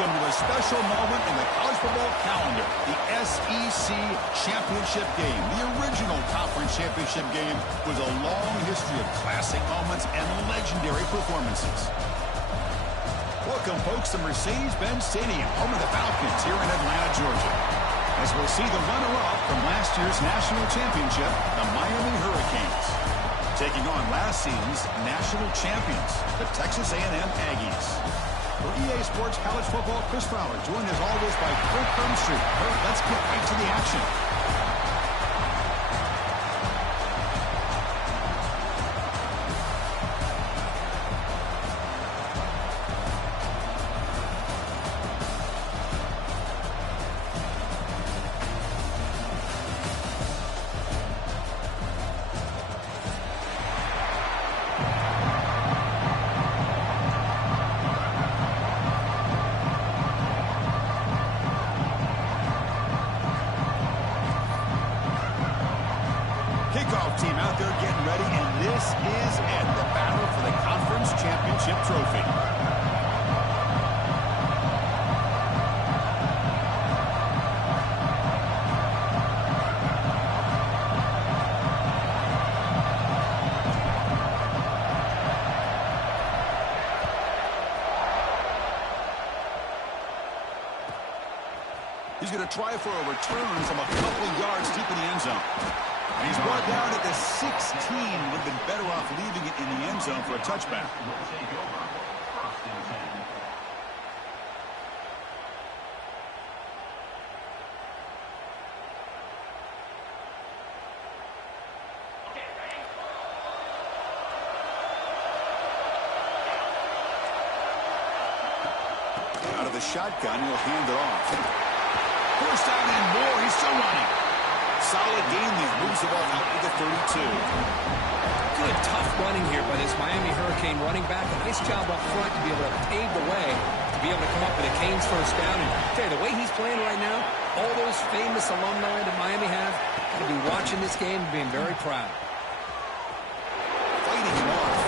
Welcome to a special moment in the college football calendar, the SEC Championship Game. The original conference championship game with a long history of classic moments and legendary performances. Welcome, folks, to Mercedes-Benz Stadium, home of the Falcons here in Atlanta, Georgia. As we'll see the runner-up from last year's national championship, the Miami Hurricanes, taking on last season's national champions, the Texas A&M Aggies. For EA Sports College Football, Chris Fowler, joined as always by Kirk Herbstreit. Kirk, let's get right to the action. Kickoff team out there getting ready, and this is it, the battle for the conference championship trophy. He's going to try for a return from a couple of yards deep in the end zone. And he's brought down at the 16. Would have been better off leaving it in the end zone for a touchback. Out of the shotgun, he'll hand it off. First down and more. He's still running. Solid gain there. Moves the ball out to the 32. Good, tough running here by this Miami Hurricane running back. A nice job up front to be able to pave the way, to be able to come up with a Canes first down. And I tell you, the way he's playing right now, all those famous alumni that Miami have, got to be watching this game and being very proud. Fighting him off.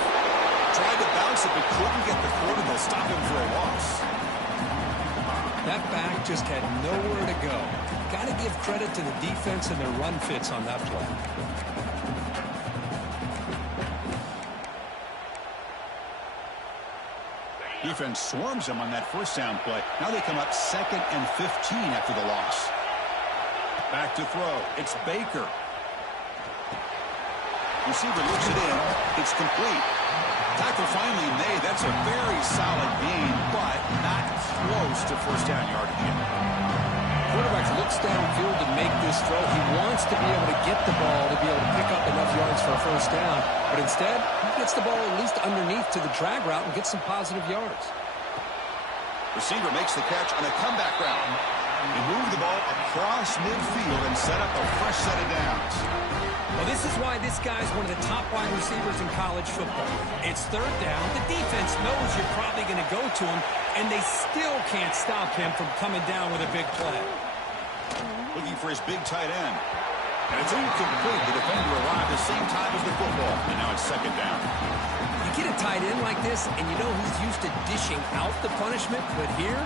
Tried to bounce it, but couldn't get the quarter. They'll stop him for a loss. That back just had nowhere to go. Got to give credit to the defense and their run fits on that play. Defense swarms him on that first down play. Now they come up 2nd and 15 after the loss. Back to throw. It's Baker. Receiver looks it in. It's complete. Tackle finally made. That's a very solid gain, but not close to first down yardage yet. Quarterback looks downfield to make this throw. He wants to be able to get the ball to be able to pick up enough yards for a first down, but instead, he gets the ball at least underneath to the drag route and gets some positive yards. Receiver makes the catch on a comeback route. He moved the ball across midfield and set up a fresh set of downs. Well, this is why this guy's one of the top wide receivers in college football. It's third down. The defense knows you're probably going to go to him, and they still can't stop him from coming down with a big play. Looking for his big tight end. And it's incomplete. The defender arrived at the same time as the football, and now it's second down. You get a tight end like this, and you know he's used to dishing out the punishment, but here,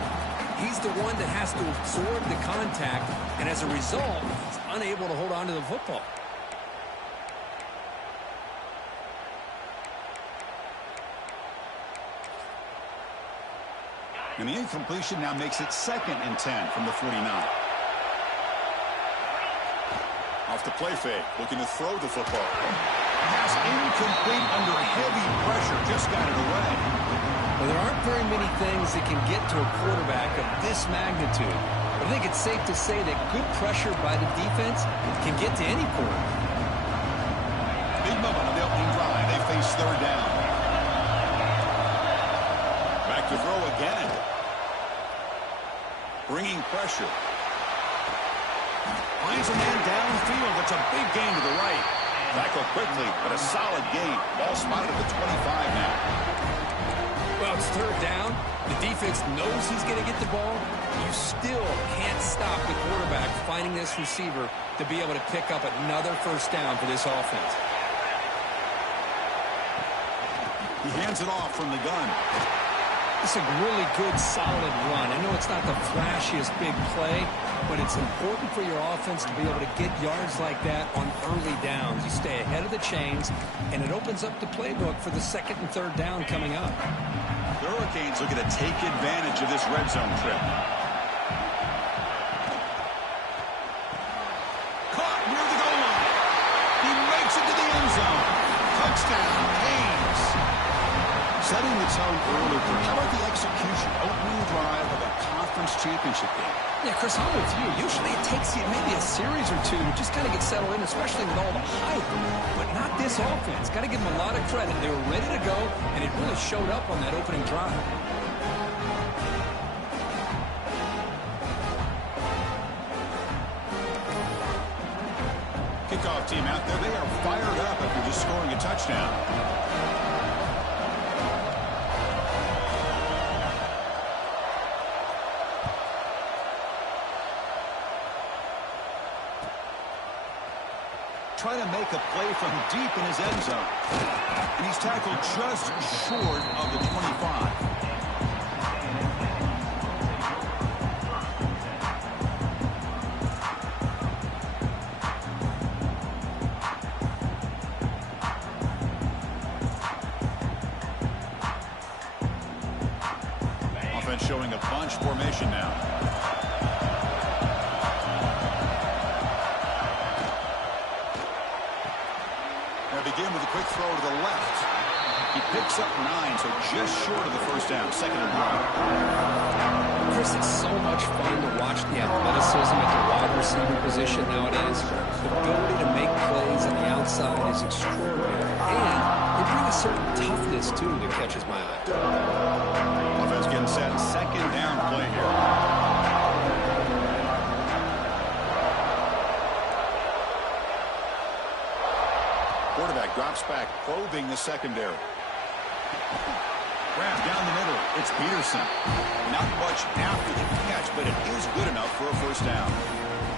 he's the one that has to absorb the contact, and as a result, he's unable to hold on to the football. And the incompletion now makes it 2nd and 10 from the 49. Off the play fake, looking to throw the football. Pass incomplete under heavy pressure, just got it away. Well, there aren't very many things that can get to a quarterback of this magnitude. But I think it's safe to say that good pressure by the defense can get to any quarterback. Big moment on the opening drive. They face third down. Back to throw again. Bringing pressure. Finds a man downfield. That's a big gain to the right. Tackle quickly, but a solid gain. Ball spotted at the 25 now. Well, it's third down. The defense knows he's going to get the ball. You still can't stop the quarterback finding this receiver to be able to pick up another first down for this offense. He hands it off from the gun. It's a really good, solid run. I know it's not the flashiest big play, but it's important for your offense to be able to get yards like that on early downs. You stay ahead of the chains, and it opens up the playbook for the second and third down coming up. The Hurricanes looking to take advantage of this red zone trip. Caught near the goal line. He makes it to the end zone. Touchdown, Canes. Setting the tone early. How about the execution? Opening drive of a conference championship game. Yeah, Chris, I'm with you. Usually it takes you maybe a series or two to just kind of get settled in, especially with all the hype. But not this offense. Got to give them a lot of credit. They were ready to go, and it really showed up on that opening drive. Kickoff team out there. They are fired up after just scoring a touchdown. Trying to make a play from deep in his end zone. And he's tackled just short of the 25. Offense showing a bunch formation now. Begin with a quick throw to the left. He picks up 9, so just short of the first down. Second and 1. Chris, it's so much fun to watch the athleticism at the wide receiver position nowadays. The ability to make plays on the outside is extraordinary. And they bring a certain toughness, too, that catches my eye. Offense getting set. Second down play here. Quarterback drops back, probing the secondary. Grab down the middle. It's Peterson. Not much after the catch, but it is good enough for a first down.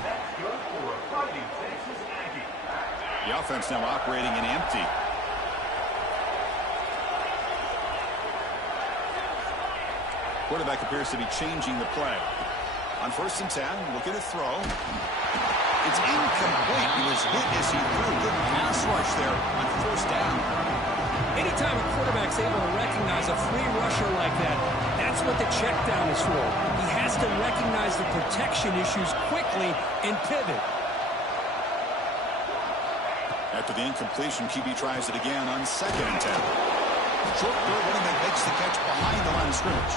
That's good for a Fighting Texas Aggie. The offense now operating in empty. Quarterback appears to be changing the play. On first and 10, looking to throw. It's incomplete. He was hit as he threw. Good pass rush there on first down. Anytime a quarterback's able to recognize a free rusher like that, that's what the check down is for. He has to recognize the protection issues quickly and pivot. After the incompletion, QB tries it again on second and 10. Short throw, running back makes the catch behind the line of scrimmage.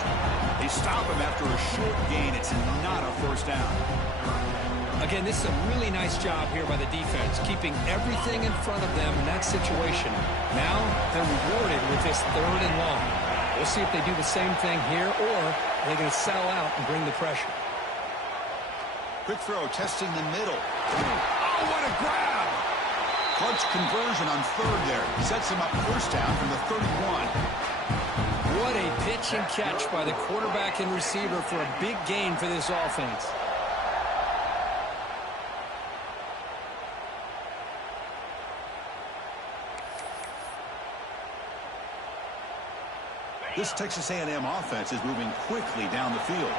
They stop him after a short gain. It's not a first down. Again, this is a really nice job here by the defense, keeping everything in front of them in that situation. Now they're rewarded with this third and long. We'll see if they do the same thing here, or they're going to sell out and bring the pressure. Quick throw, testing the middle. Oh, what a grab! Clutch conversion on third there. Sets him up first down from the 31. What a pitch and catch by the quarterback and receiver for a big gain for this offense. This Texas A&M offense is moving quickly down the field.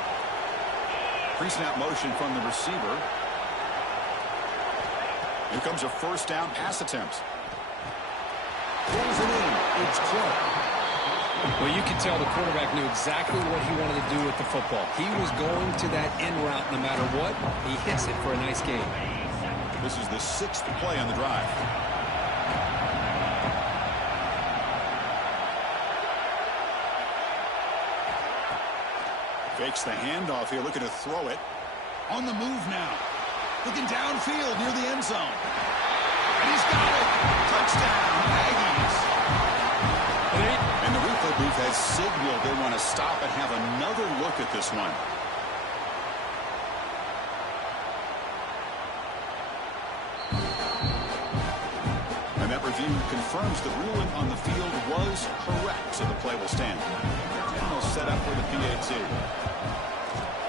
Pre-snap motion from the receiver. Here comes a first down pass attempt. Pulls it in. It's Clark. Well, you can tell the quarterback knew exactly what he wanted to do with the football. He was going to that in route no matter what. He hits it for a nice gain. This is the 6th play on the drive. Fakes the handoff here, looking to throw it. On the move now. Looking downfield near the end zone. And he's got it. Touchdown, Aggies. And the replay booth has signaled they want to stop and have another look at this one. And that review confirms the ruling on the field was correct, so the play will stand. And they'll set up for the PAT.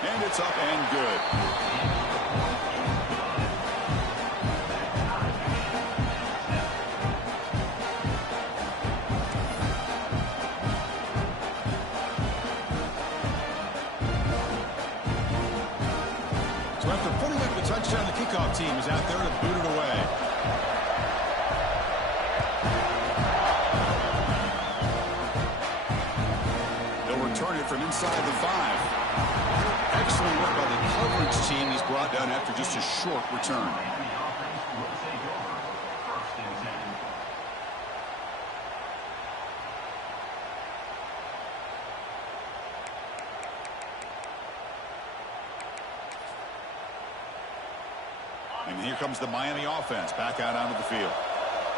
And it's up and good. kickoff team is out there to boot it away. They'll return it from inside the 5. Excellent work by the coverage team. He's brought down after just a short return. And here comes the Miami offense back out onto the field.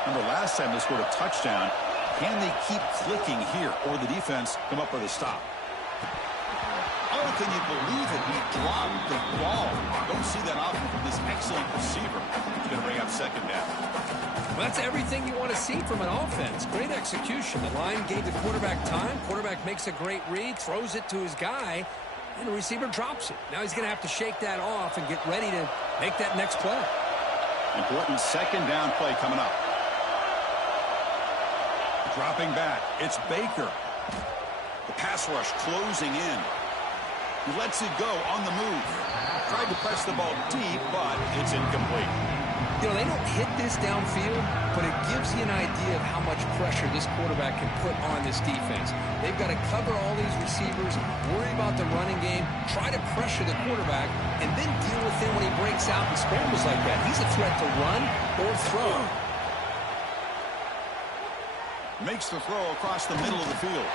Remember, last time they scored a touchdown. Can they keep clicking here, or the defense come up with a stop? Oh, can you believe it? He dropped the ball. Don't see that often from this excellent receiver. He's going to bring up second down. Well, that's everything you want to see from an offense. Great execution. The line gave the quarterback time. Quarterback makes a great read, throws it to his guy, and the receiver drops it. Now he's going to have to shake that off and get ready to make that next play. Important second down play coming up. Dropping back. It's Baker. The pass rush closing in. He lets it go on the move. Tried to press the ball deep, but it's incomplete. You know, they don't hit this downfield, but it gives you an idea of how much pressure this quarterback can put on this defense. They've got to cover all these receivers, worry about the running game, try to pressure the quarterback, and then deal with him when he breaks out and scrambles like that. He's a threat to run or throw. Makes the throw across the middle of the field.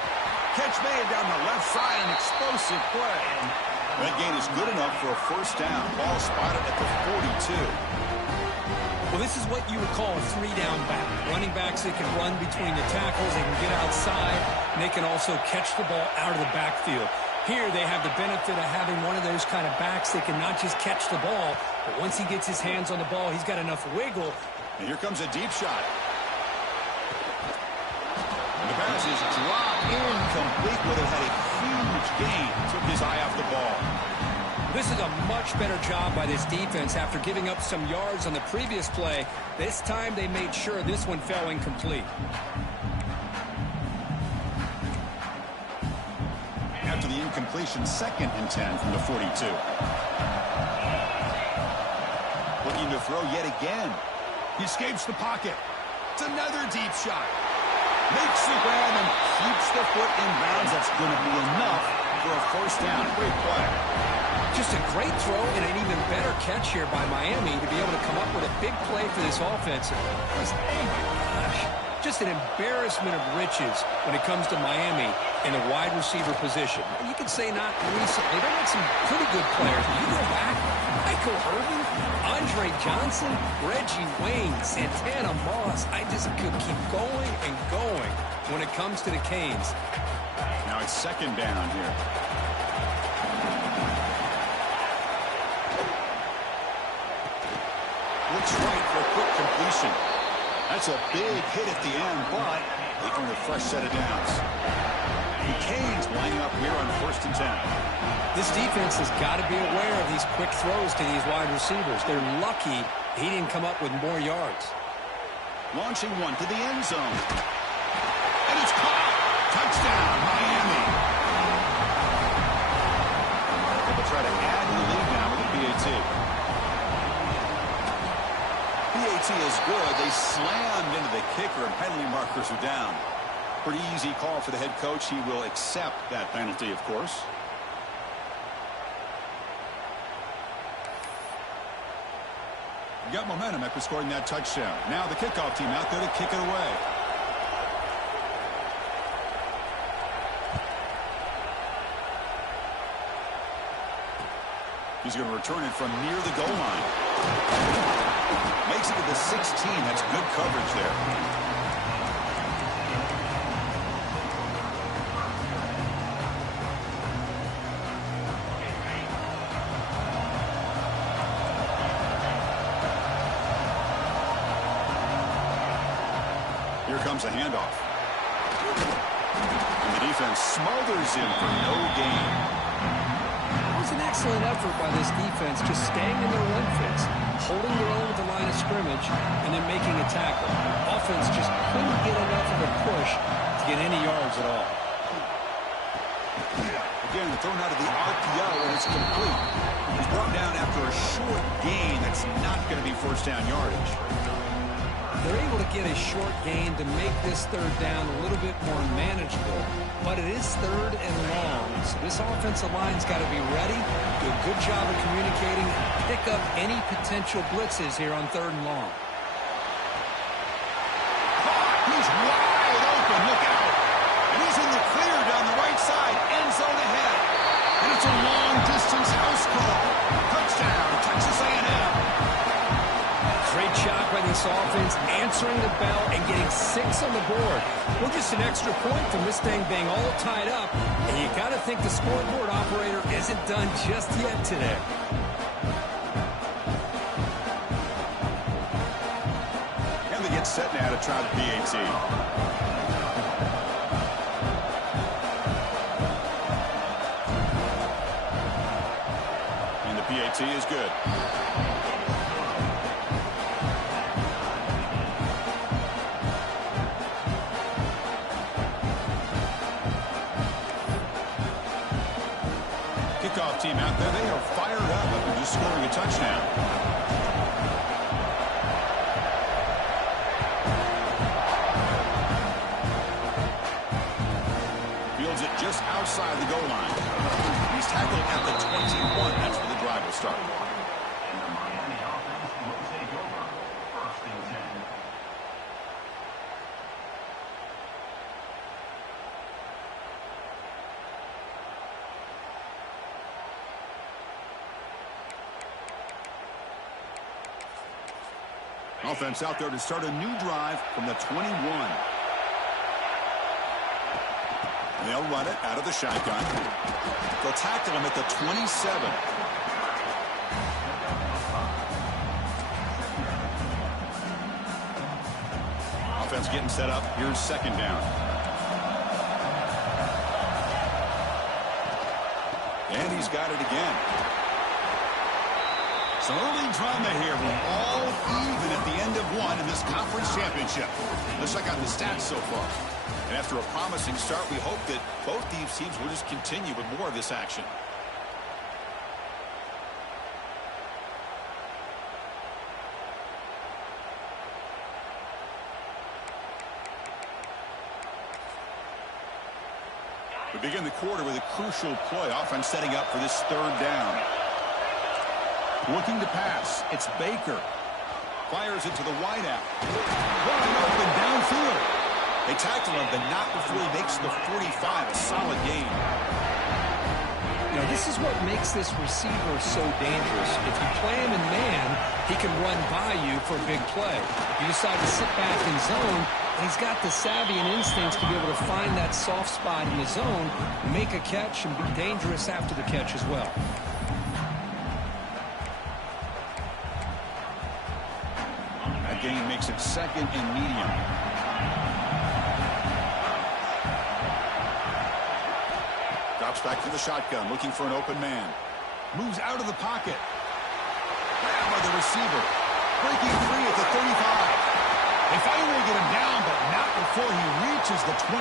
Catch made down the left side, an explosive play. That gain is good enough for a first down. Ball spotted at the 42. Well, this is what you would call a three-down back. Running backs that can run between the tackles, they can get outside, and they can also catch the ball out of the backfield. Here they have the benefit of having one of those kind of backs that can not just catch the ball, but once he gets his hands on the ball, he's got enough wiggle. And here comes a deep shot. The pass is dropped incomplete, but it had a huge gain. Took his eye off the ball. This is a much better job by this defense after giving up some yards on the previous play. This time they made sure this one fell incomplete. After the incompletion, 2nd and 10 from the 42. Looking to throw yet again. He escapes the pocket. It's another deep shot. Makes the grab and keeps the foot in bounds. That's going to be enough for a first down. Great play. Just a great throw and an even better catch here by Miami to be able to come up with a big play for this offense. Just, oh my gosh, just an embarrassment of riches when it comes to Miami in a wide receiver position. You could say not recently. They had some pretty good players. You go back, Michael Irvin, Andre Johnson, Reggie Wayne, Santana Moss. I just could keep going and going when it comes to the Canes. Now it's second down here. Looks right for a quick completion. That's a big hit at the end, but they earn a fresh set of downs. The Canes lining up here on 1st and 10. This defense has got to be aware of these quick throws to these wide receivers. They're lucky he didn't come up with more yards. Launching one to the end zone. And it's caught. Touchdown, Miami. They'll try to add to the lead now with a PAT. PAT is good. They slammed into the kicker, and penalty markers are down. Pretty easy call for the head coach. He will accept that penalty, of course. Got momentum after scoring that touchdown. Now the kickoff team out there to kick it away. He's going to return it from near the goal line. Makes it to the 16. That's good coverage there. Here comes a handoff. And the defense smothers him for no gain. It was an excellent effort by this defense, just staying in their run fits, holding their own at the line of scrimmage, and then making a tackle. Offense just couldn't get enough of a push to get any yards at all. The Again, thrown out of the RPO, and it's complete. He's brought down after a short gain. That's not going to be first down yardage. They're able to get a short gain to make this third down a little bit more manageable. But it is third and long, so this offensive line's got to be ready, do a good job of communicating, and pick up any potential blitzes here on third and long. He's wide open. Look out. And he's in the clear down the right side. End zone ahead. And it's a long-distance house call. Touchdown, Texas A&M. Great job by this offense, answering the bell and getting 6 on the board. We're just an extra point from this thing being all tied up. And you got to think the scoreboard operator isn't done just yet today. And they get set now to try the PAT. And the PAT is good. Kickoff team out there, they are fired up after just scoring a touchdown. Fields it just outside the goal line. He's tackled at the 21. That's where the drive will start. And the Miami offense will take over. First and 10. Offense out there to start a new drive from the 21. They'll run it out of the shotgun. They'll tackle him at the 27. Offense getting set up. Here's second down. And he's got it again. Some early drama here. We're all even at the end of one in this conference championship. Let's check out the stats so far. And after a promising start, we hope that both these teams will just continue with more of this action. We begin the quarter with a crucial play. Offense setting up for this third down. Looking to pass. It's Baker. Fires it to the wideout. Wide open downfield. They tackle him, but not before he makes the 45. A solid gain. You know, this is what makes this receiver so dangerous. If you play him in man, he can run by you for a big play. You decide to sit back in zone, and he's got the savvy and instincts to be able to find that soft spot in the zone, make a catch, and be dangerous after the catch as well. That gain makes it second and medium. Drops back to the shotgun, looking for an open man. Moves out of the pocket. Grabbed by the receiver. Breaking free at the 35. They finally get him down, but not before he reaches the 28.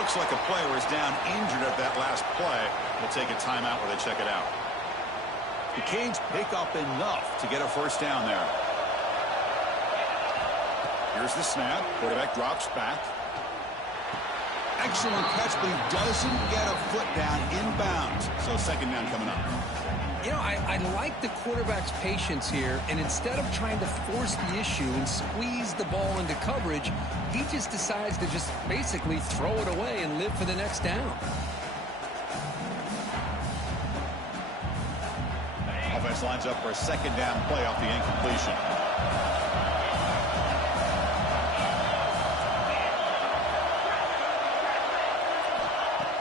Looks like a player is down injured at that last play. We'll take a timeout where they check it out. The Canes pick up enough to get a first down there. Here's the snap. Quarterback drops back. Excellent catch, but he doesn't get a foot down inbounds. So second down coming up. You know, I like the quarterback's patience here, and instead of trying to force the issue and squeeze the ball into coverage, he just decides to just basically throw it away and live for the next down. Offense lines up for a second down play off the incompletion.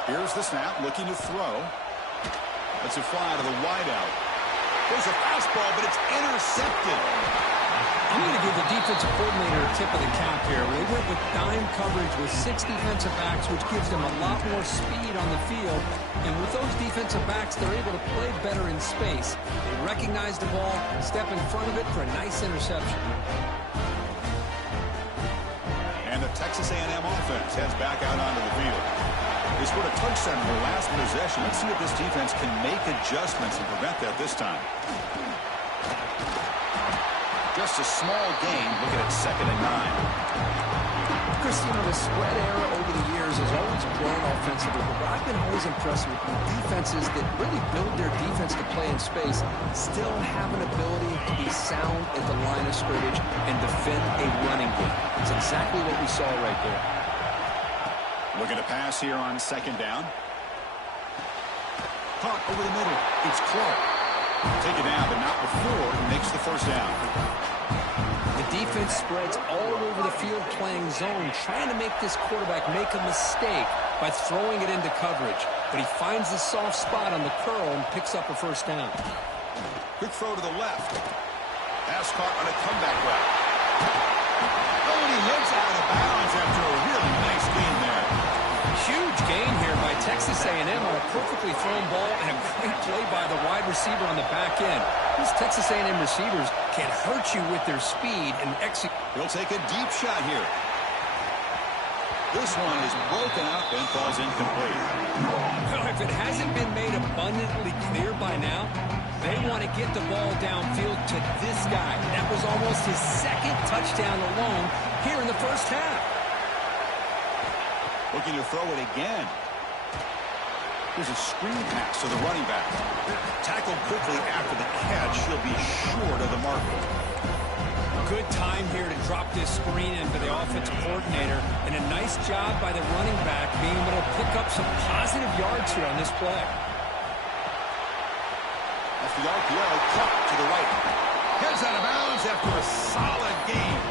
Here's the snap, looking to throw. Let's it fly to the wideout. There's a fastball, but it's intercepted. I'm going to give the defensive coordinator a tip of the cap here. They went with dime coverage with 6 defensive backs, which gives them a lot more speed on the field. And with those defensive backs, they're able to play better in space. They recognize the ball, step in front of it for a nice interception. And And the Texas A&M offense heads back out onto the field. They scored a touchdown in their last possession. Let's see if this defense can make adjustments and prevent that this time. Just a small gain. Looking at 2nd and 9. Chris, you know, the spread era over the years has always grown offensively, but I've been always impressed with defenses that really build their defense to play in space, still have an ability to be sound at the line of scrimmage and defend a running game. It's exactly what we saw right there. Looking to pass here on 2nd down. Caught over the middle. It's Clark. Take it down, but not before he makes the 1st down. The defense spreads all over the field playing zone, trying to make this quarterback make a mistake by throwing it into coverage. But he finds the soft spot on the curl and picks up a 1st down. Quick throw to the left. Pass caught on a comeback route. Oh, and he heads out of bounds after a really nice gain there. Huge gain here by Texas A&M on a perfectly thrown ball and a great play by the wide receiver on the back end. These Texas A&M receivers can hurt you with their speed and execute. He'll take a deep shot here. This one is broken up and falls incomplete. Well, if it hasn't been made abundantly clear by now, they want to get the ball downfield to this guy. That was almost his 2nd touchdown alone here in the 1st half. Looking to throw it again. Here's a screen pass to the running back. Tackled quickly after the catch. He'll be short of the mark. Good time here to drop this screen in for the offensive coordinator, and a nice job by the running back being able to pick up some positive yards here on this play. Off the RPO, cut to the right. Heads out of bounds after a solid game.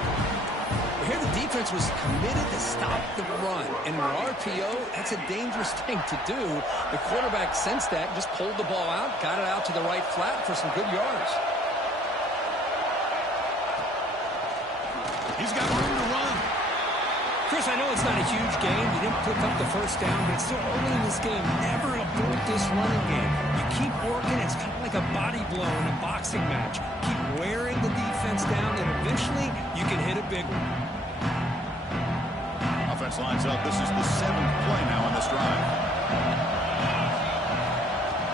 Here the defense was committed to stop the run, and in an RPO, that's a dangerous thing to do. The quarterback sensed that, just pulled the ball out, got it out to the right flat for some good yards. He's got room to run. Chris, I know it's not a huge game. You didn't pick up the 1st down, but it's still early in this game. Never abort this running game. You keep working. It's kind of like a body blow in a boxing match. Keep wearing the defense down, and eventually you can hit a big one. Offense lines up. This is the 7th play now on this drive.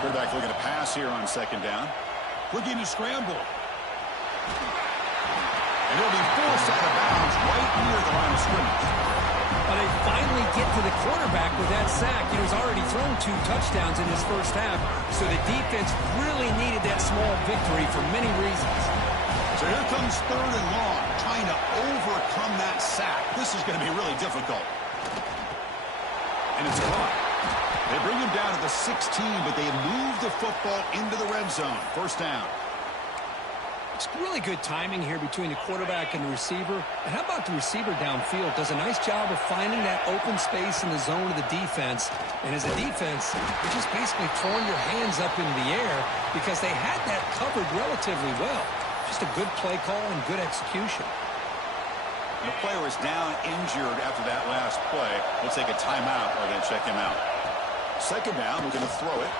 Quarterback looking to pass here on 2nd down. Looking to scramble. And he'll be forced out of bounds right near the line of scrimmage. Well, they finally get to the quarterback with that sack. He's already thrown 2 touchdowns in his 1st half, so the defense really needed that small victory for many reasons. So here comes 3rd and long, trying to overcome that sack. This is going to be really difficult. And it's caught. They bring him down to the 16, but they move the football into the red zone. 1st down. It's really good timing here between the quarterback and the receiver. And how about the receiver downfield? Does a nice job of finding that open space in the zone of the defense. And as a defense, you're just basically throwing your hands up in the air because they had that covered relatively well. Just a good play call and good execution. The player is down injured after that last play. We'll take a timeout or then check him out. 2nd down, we're going to throw it.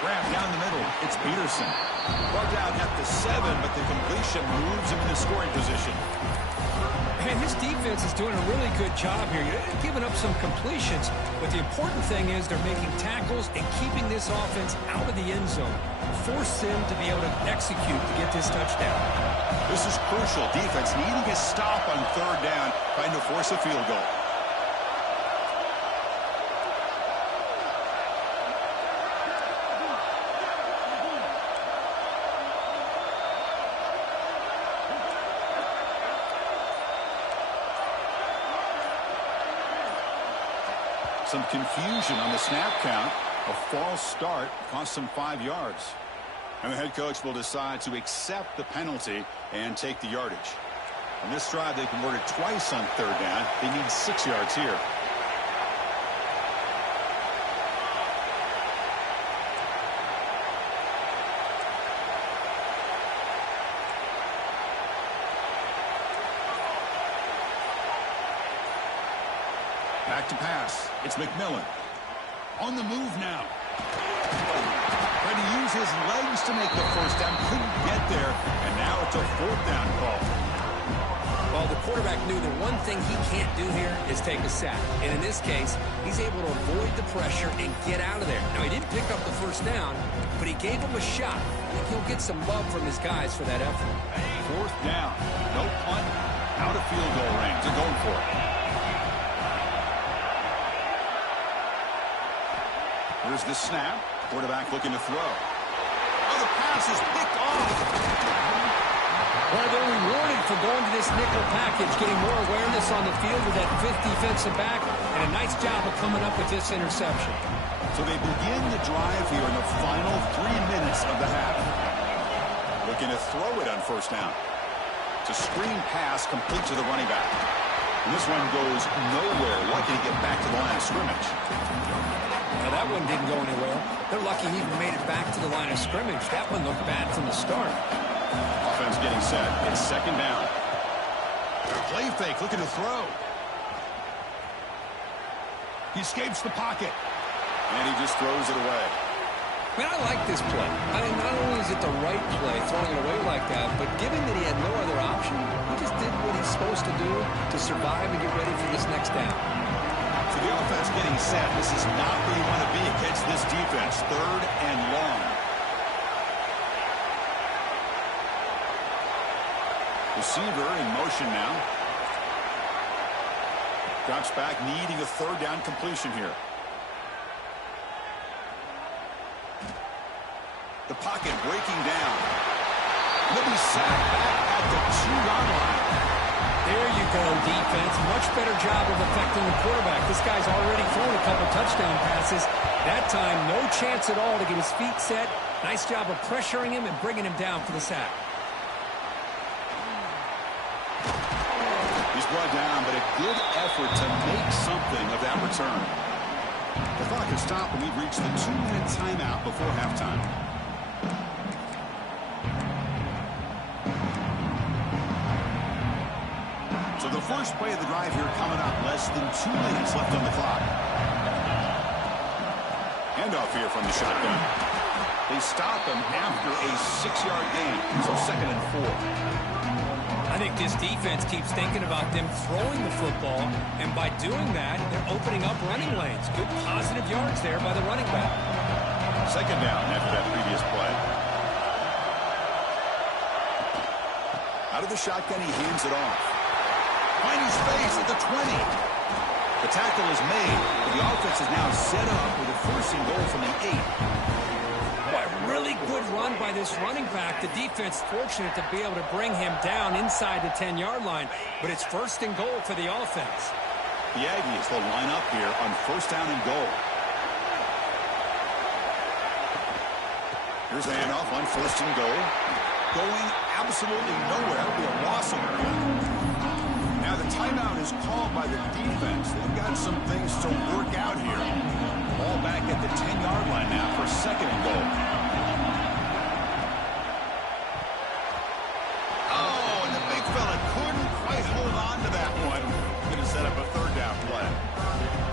Grab down the middle. It's Peterson. Brought down at the 7, but the completion moves him into scoring position. And his defense is doing a really good job here. They're giving up some completions, but the important thing is they're making tackles and keeping this offense out of the end zone. Force him to be able to execute to get this touchdown. This is crucial. Defense needing a stop on 3rd down, trying to force a field goal. Some confusion on the snap count. A false start cost them 5 yards. And the head coach will decide to accept the penalty and take the yardage. On this drive, they converted twice on 3rd down. They need 6 yards here. Back to pass. It's McMillan. On the move now. Trying to use his legs to make the 1st down. Couldn't get there. And now it's a 4th down call. Well, the quarterback knew the one thing he can't do here is take a sack. And in this case, he's able to avoid the pressure and get out of there. Now, he didn't pick up the first down, but he gave him a shot. I think he'll get some love from his guys for that effort. Fourth down. No punt. Out of field goal range. They're going for it. Here's the snap. Quarterback looking to throw. Oh, the pass is picked off. Well, they're rewarded for going to this nickel package, getting more awareness on the field with that fifth defensive back, and a nice job of coming up with this interception. So they begin the drive here in the final 3 minutes of the half. Looking to throw it on first down. It's a screen pass complete to the running back. And this one goes nowhere, lucky to get back to the line of scrimmage. Now, that one didn't go anywhere. They're lucky he even made it back to the line of scrimmage. That one looked bad from the start. Offense getting set. It's second down. Play fake, looking to throw. He escapes the pocket. And he just throws it away. Man, I like this play. I mean, not only is it the right play, throwing it away like that, but given that he had no other option, he just did what he's supposed to do to survive and get ready for this next down. So the offense getting set. This is not where you want to be against this defense. Third and long. Receiver in motion now. Drops back, needing a third down completion here. The pocket breaking down. He'll be sacked back at the 2-yard line. There you go, defense. Much better job of affecting the quarterback. This guy's already thrown a couple touchdown passes. That time, no chance at all to get his feet set. Nice job of pressuring him and bringing him down for the sack. He's brought down, but a good effort to make something of that return. The clock has stopped, and we've reached the 2-minute timeout before halftime. So the first play of the drive here coming up. Less than 2 minutes left on the clock. Handoff here from the shotgun. They stop him after a 6-yard gain. So 2nd and 4. I think this defense keeps thinking about them throwing the football, and by doing that, they're opening up running lanes. Good positive yards there by the running back. Second down after that previous play. Out of the shotgun, he hands it off. Finding space at the 20. The tackle is made, but the offense is now set up with a 1st and goal from the 8. Boy, really good run by this running back. The defense fortunate to be able to bring him down inside the 10-yard line, but it's 1st and goal for the offense. The Aggies will line up here on 1st down and goal. Here's the handoff on 1st and goal. Going absolutely nowhere. It'll be a loss of area. Now the timeout is called by the defense. They've got some things to work out here. Ball back at the 10-yard line now for 2nd and goal. Oh, and the big fella couldn't quite hold on to that one. Going to set up a 3rd down play.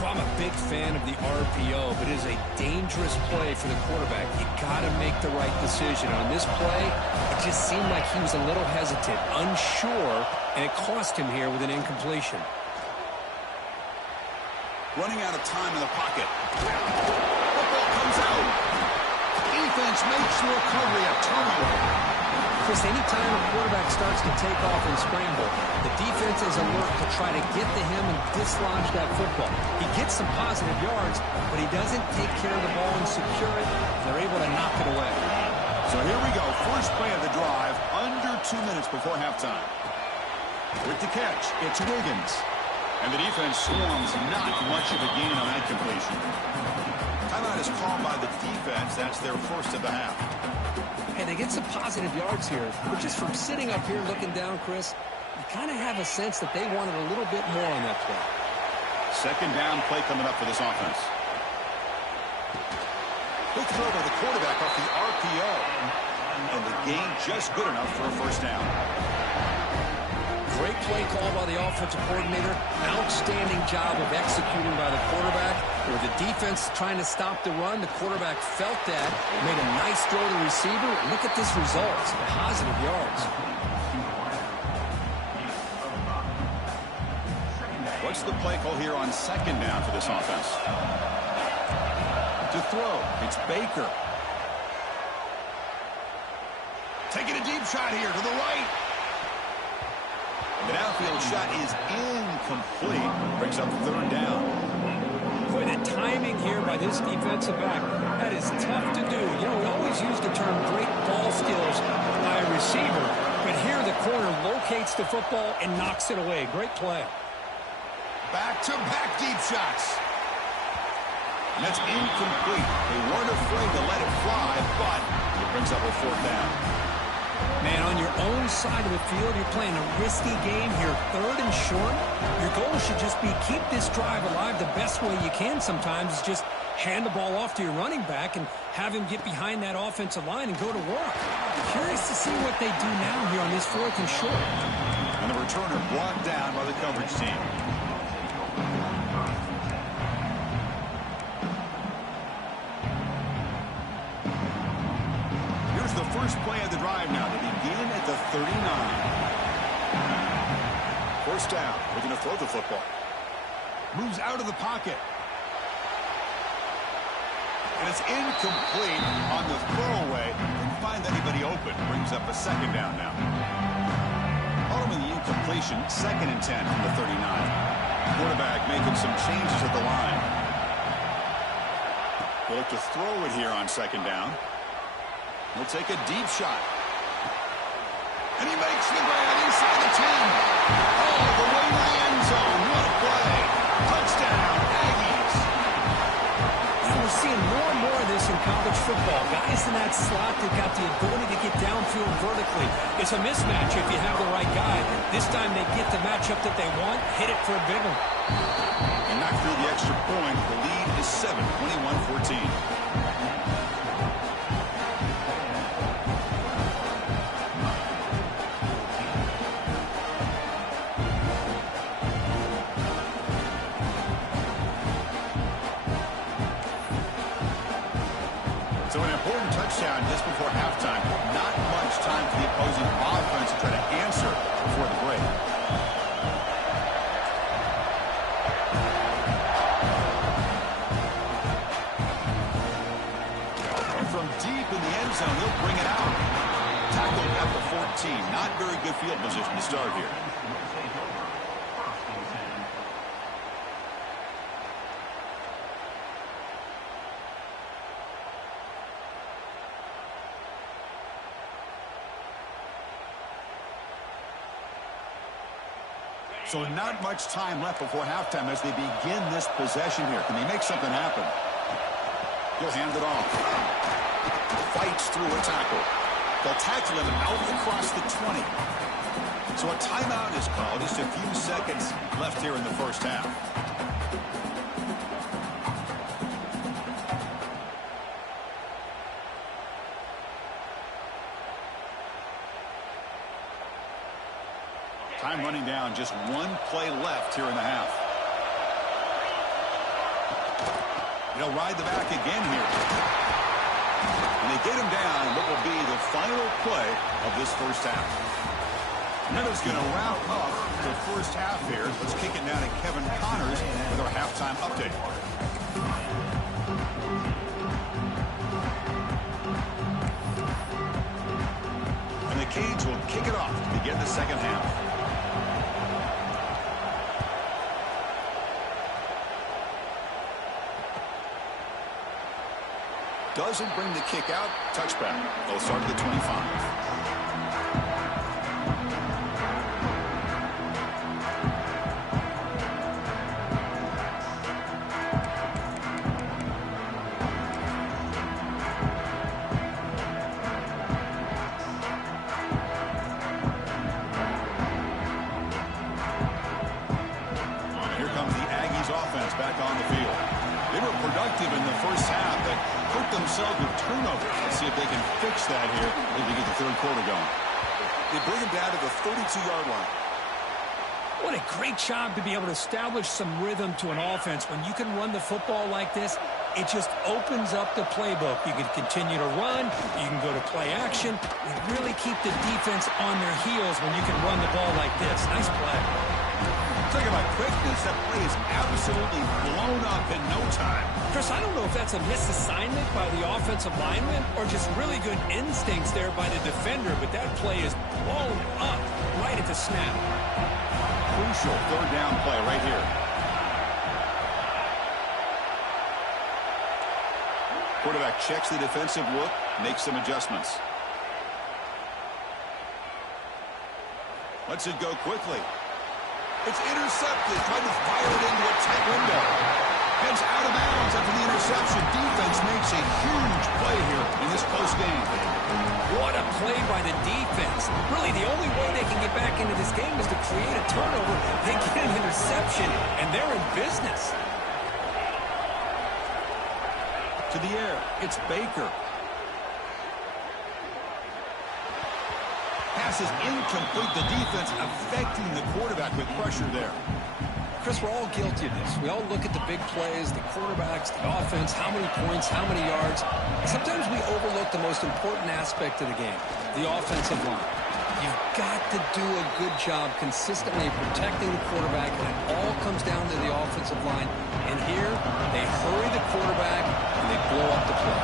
Well, I'm a big fan of the RPO, but it is a dangerous play for the quarterback. You got to make the right decision. On this play, it just seemed like he was a little hesitant, unsure, and it cost him here with an incompletion. Running out of time in the pocket. Football comes out. Defense makes the recovery, a turnover. Chris, anytime a quarterback starts to take off and scramble, the defense is alert to try to get to him and dislodge that football. He gets some positive yards, but he doesn't take care of the ball and secure it. They're able to knock it away. So here we go. First play of the drive, under 2 minutes before halftime. With the catch, it's Wiggins. And the defense swarms not much of a gain on that completion. Timeout is called by the defense. That's their 1st of the half. Hey, they get some positive yards here, but just from sitting up here looking down, Chris, you kind of have a sense that they wanted a little bit more on that play. Second down play coming up for this offense. Good throw by the quarterback off the RPO. And the gain just good enough for a 1st down. Great play call by the offensive coordinator. Outstanding job of executing by the quarterback. With the defense trying to stop the run, the quarterback felt that, made a nice throw to the receiver. Look at this result. Positive yards. What's the play call here on second down for this offense? To throw, it's Baker. Taking a deep shot here to the right. The downfield shot is incomplete. Brings up third down. Boy, the timing here by this defensive back, that is tough to do. You know, we always use the term great ball skills by a receiver, but here the corner locates the football and knocks it away. Great play. Back-to-back deep shots. And that's incomplete. They weren't afraid to let it fly, but it brings up a fourth down. Man, on your own side of the field, you're playing a risky game here. Third and short. Your goal should just be keep this drive alive the best way you can sometimes is just hand the ball off to your running back and have him get behind that offensive line and go to work. Curious to see what they do now here on this fourth and short. And the returner brought down by the coverage team. Here's the first play of the drive now. They begin at the 39. First down. We're going to throw the football. Moves out of the pocket. And it's incomplete on the throwaway. Didn't find anybody open. Brings up a second down now. Following the incompletion, 2nd and 10 from the 39. Quarterback making some changes at the line. They'll look to throw it here on 2nd down. He'll take a deep shot. And he makes the grab inside the 10. All the way to the end zone. What a play. Touchdown, Aggies. Now we're seeing more and more of this in college football. Guys in that slot that got the ability to get downfield vertically. It's a mismatch if you have the right guy. This time they get the matchup that they want, hit it for a big one. And knock through the extra point. The lead is 7, 21-14. So an important touchdown just before halftime. Not much time for the opposing offense to try to answer before the break. And from deep in the end zone, they'll bring it out. Tackled at the 14. Not very good field position to start here. So not much time left before halftime as they begin this possession here. Can they make something happen? He'll hand it off. Fights through a tackle. They'll tackle him out across the 20. So a timeout is called. Just a few seconds left here in the first half. Time running down, just one play left here in the half. They'll ride the back again here. And they get him down what will be the final play of this first half. Minnows going to wrap up the first half here. Let's kick it down to Kevin Connors with our halftime update. And the Canes will kick it off to begin the second half. Doesn't bring the kick out. Touchback. They'll start at the 25. Here comes the Aggies offense back on the field. They were productive in the first half, but hurt themselves with turnovers. Let's see if they can fix that here as we get the third quarter going. They bring them down to the 32-yard line. What a great job to be able to establish some rhythm to an offense. When you can run the football like this, it just opens up the playbook. You can continue to run. You can go to play action. You really keep the defense on their heels when you can run the ball like this. Nice play. Talk about quickness. That play is absolutely blown up in no time. Chris, I don't know if that's a misassignment by the offensive lineman or just really good instincts there by the defender, but that play is blown up right at the snap. Crucial third down play right here. Quarterback checks the defensive look, makes some adjustments. Lets it go quickly. It's intercepted. Trying to fire it into a tight window. Heads out of bounds after the interception. Defense makes a huge play here in this close game. What a play by the defense. Really, the only way they can get back into this game is to create a turnover. They get an interception, and they're in business. To the air. It's Baker. Pass is incomplete. The defense affecting the quarterback with pressure there. Chris, we're all guilty of this. We all look at the big plays, the quarterbacks, the offense, how many points, how many yards. Sometimes we overlook the most important aspect of the game, the offensive line. You've got to do a good job consistently protecting the quarterback, and it all comes down to the offensive line. And here, they hurry the quarterback, and they blow up the play.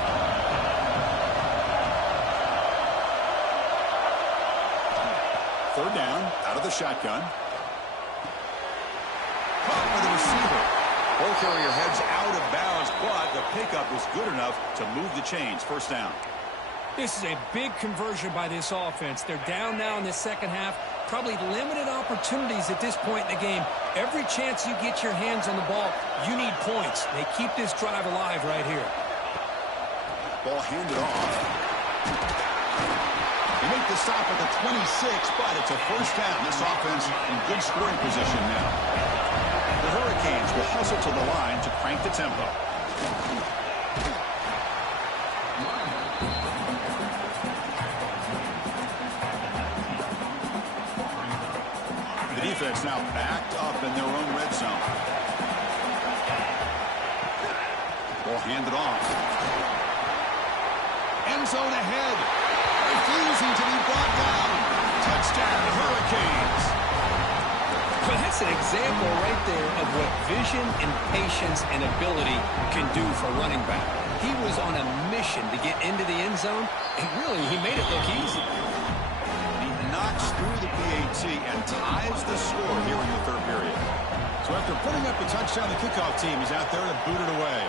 Third down, out of the shotgun. Caught by the receiver. Ball carrier heads out of bounds, but the pickup is good enough to move the chains. First down. This is a big conversion by this offense. They're down now in the second half. Probably limited opportunities at this point in the game. Every chance you get your hands on the ball, you need points. They keep this drive alive right here. Ball handed off. They make the stop at the 26, but it's a first down. This offense in good scoring position now. The Hurricanes will hustle to the line to crank the tempo. The defense now backed up in their own red zone. Ball handed off. End zone ahead. Refusing to be brought down. Touchdown, Hurricanes. Well, that's an example right there of what vision and patience and ability can do for running back. He was on a mission to get into the end zone, and really, he made it look easy. He knocks through the PAT and ties the score here in the third period. So after putting up a touchdown, the kickoff team is out there to boot it away.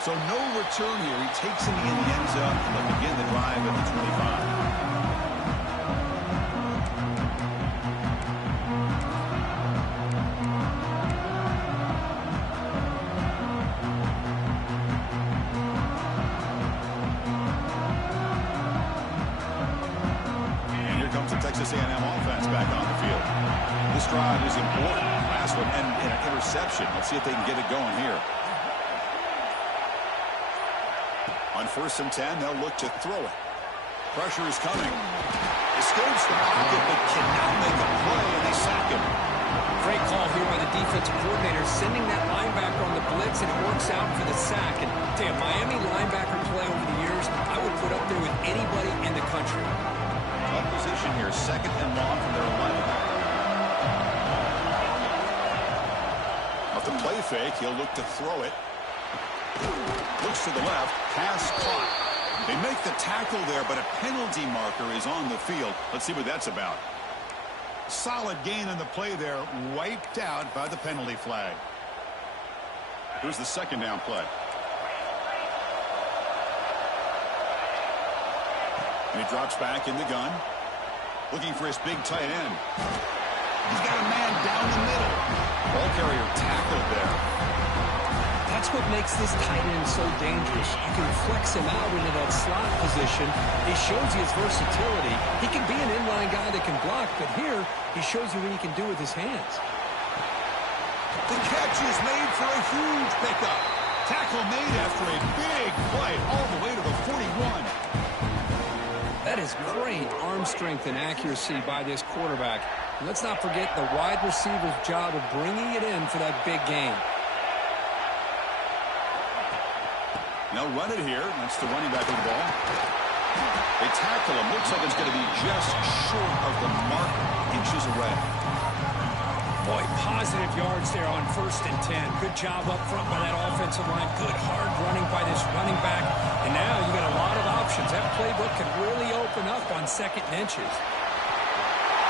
So no return here. He takes him in the end zone, and they'll begin the drive at the 25. And here comes the Texas A&M offense back on the field. This drive is important. Last one, and an interception. Let's see if they can get it going here. On 1st and 10, they'll look to throw it. Pressure is coming. Escapes the pocket, but cannot make a play, and they sack him. Great call here by the defensive coordinator, sending that linebacker on the blitz, and it works out for the sack. And tell you, Miami linebacker play over the years, I would put up there with anybody in the country. Tough position here, 2nd and long from their 11. Off the play fake, he'll look to throw it. Looks to the left, pass caught. They make the tackle there, but a penalty marker is on the field. Let's see what that's about. Solid gain on the play there, wiped out by the penalty flag. Here's the 2nd down play. And he drops back in the gun, looking for his big tight end. He's got a man down the middle. Ball carrier tackled there. That's what makes this tight end so dangerous. You can flex him out into that slot position. He shows you his versatility. He can be an inline guy that can block, but here he shows you what he can do with his hands. The catch is made for a huge pickup. Tackle made after a big play all the way to the 41. That is great arm strength and accuracy by this quarterback. And let's not forget the wide receiver's job of bringing it in for that big game. They'll run it here. That's the running back of the ball. They tackle him. Looks like it's going to be just short of the mark, inches away. Boy, positive yards there on 1st and 10. Good job up front by that offensive line. Good hard running by this running back. And now you got a lot of options. That playbook can really open up on 2nd and inches.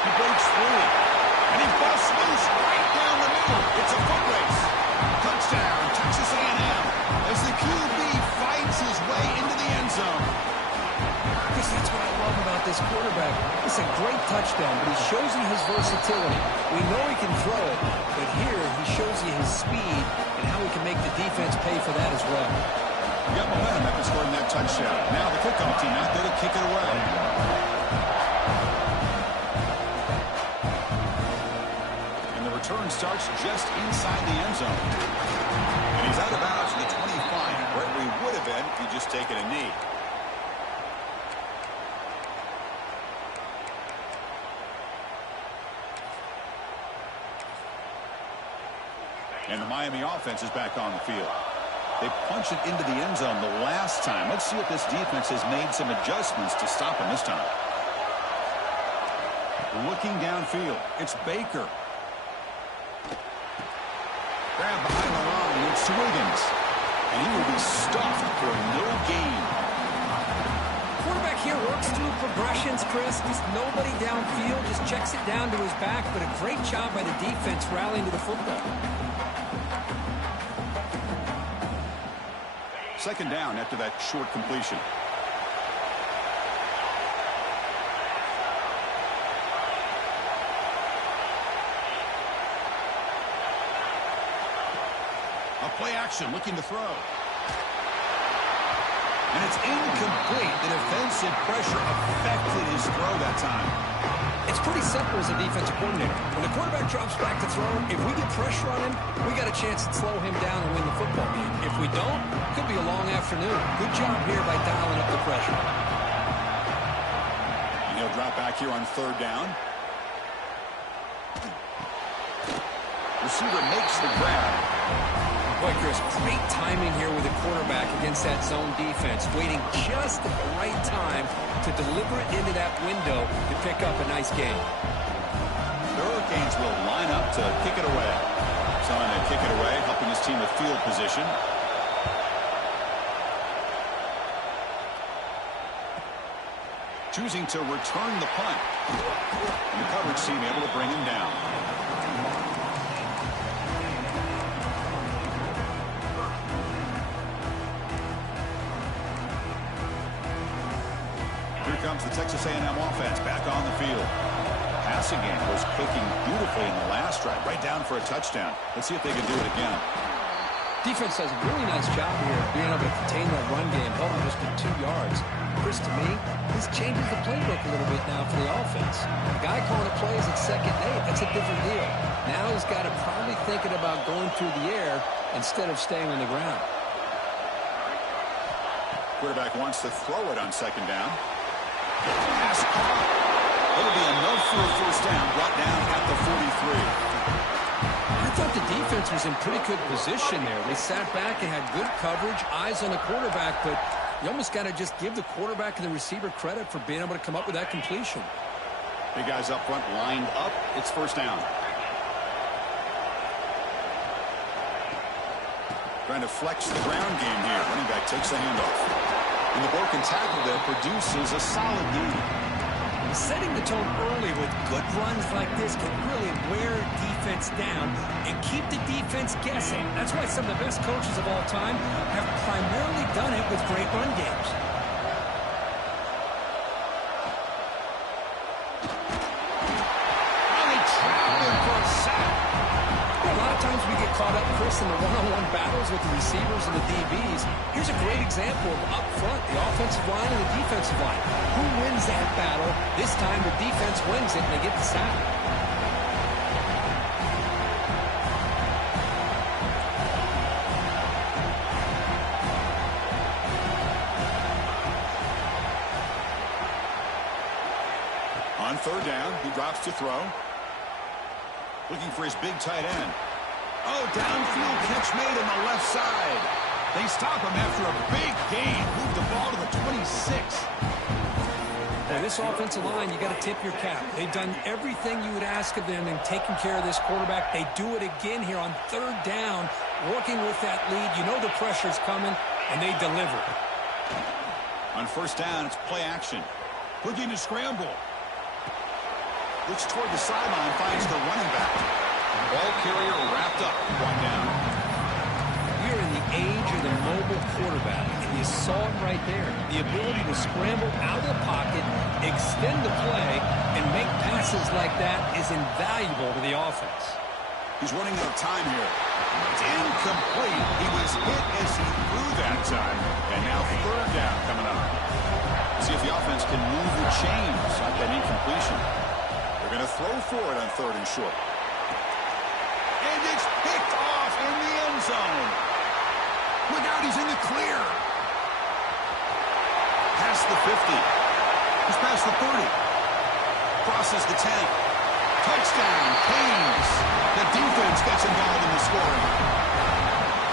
He breaks through, and he busts loose right down the middle. It's a foot race. Touchdown, Texas A&M, as the QB fights his way into the end zone. Chris, that's what I love about this quarterback. It's a great touchdown, but he shows you his versatility. We know he can throw it, but here he shows you his speed and how he can make the defense pay for that as well. You got momentum after scoring that touchdown. Now the kickoff team out there to kick it away. And the return starts just inside the end zone. And he's out of bounds at the 25, where he would have been if he'd just taken a knee. And the Miami offense is back on the field. They punched it into the end zone the last time. Let's see if this defense has made some adjustments to stop him this time. Looking downfield, it's Baker. Grab behind the line, it's Wiggins. And he will be stuffed for no gain. Quarterback here works through progressions, Chris. Just nobody downfield, just checks it down to his back. But a great job by the defense rallying to the football. 2nd down after that short completion. A play action, looking to throw. And it's incomplete. The defensive pressure affected his throw that time. It's pretty simple as a defensive coordinator. When the quarterback drops back to throw, if we get pressure on him, we got a chance to slow him down and win the football game. If we don't, it could be a long afternoon. Good job here by dialing up the pressure. And he'll drop back here on 3rd down. Receiver makes the grab. Boy, Chris, great timing here with the quarterback against that zone defense, waiting just at the right time to deliver it into that window to pick up a nice gain. The Hurricanes will line up to kick it away. Trying to kick it away, helping his team with field position. Choosing to return the punt. And the coverage team able to bring him down. Comes the Texas A&M offense back on the field. Passing game was clicking beautifully in the last drive, right down for a touchdown. Let's see if they can do it again. Defense does a really nice job here of being able to contain that run game, held him just to 2 yards. Chris, to me, this changes the playbook a little bit now for the offense. The guy calling the plays at 2nd and 8, that's a different deal. Now he's got to probably thinking about going through the air instead of staying on the ground. Quarterback wants to throw it on 2nd down. Pass caught. It'll be enough for a 1st down, brought down at the 43. I thought the defense was in pretty good position there. They sat back and had good coverage, eyes on the quarterback, but you almost got to just give the quarterback and the receiver credit for being able to come up with that completion. Big guys up front lined up. It's 1st down. Trying to flex the ground game here. Running back takes the handoff. And the broken tackle there produces a solid lead. Setting the tone early with good runs like this can really wear defense down and keep the defense guessing. That's why some of the best coaches of all time have primarily done it with great run games. Really traveling for a sack. A lot of times we get caught up, Chris, in the one-on-one battles with the receivers and the DBs. Here's a great example of up front, the offensive line and the defensive line. Who wins that battle? This time the defense wins it and they get the sack. On 3rd down, he drops to throw. Looking for his big tight end. Oh, downfield catch made on the left side. They stop him after a big gain. Moved the ball to the 26. Well, this offensive line, you got to tip your cap. They've done everything you would ask of them in taking care of this quarterback. They do it again here on third down, working with that lead. You know the pressure's coming, and they deliver. On first down, it's play action. Looking to scramble. Looks toward the sideline, finds the running back. Ball carrier wrapped up, one down. We're in the age of the mobile quarterback, and you saw it right there. The ability to scramble out of the pocket, extend the play, and make passes like that is invaluable to the offense. He's running out of time here. It's incomplete. He was hit as he threw that time. And now third down coming up. See if the offense can move the chains on that incompletion. They're going to throw for it on third and short. And it's picked off in the end zone. Look out, he's in the clear. Past the 50. He's past the 30. Crosses the 10. Touchdown, Canes. The defense gets involved in the scoring.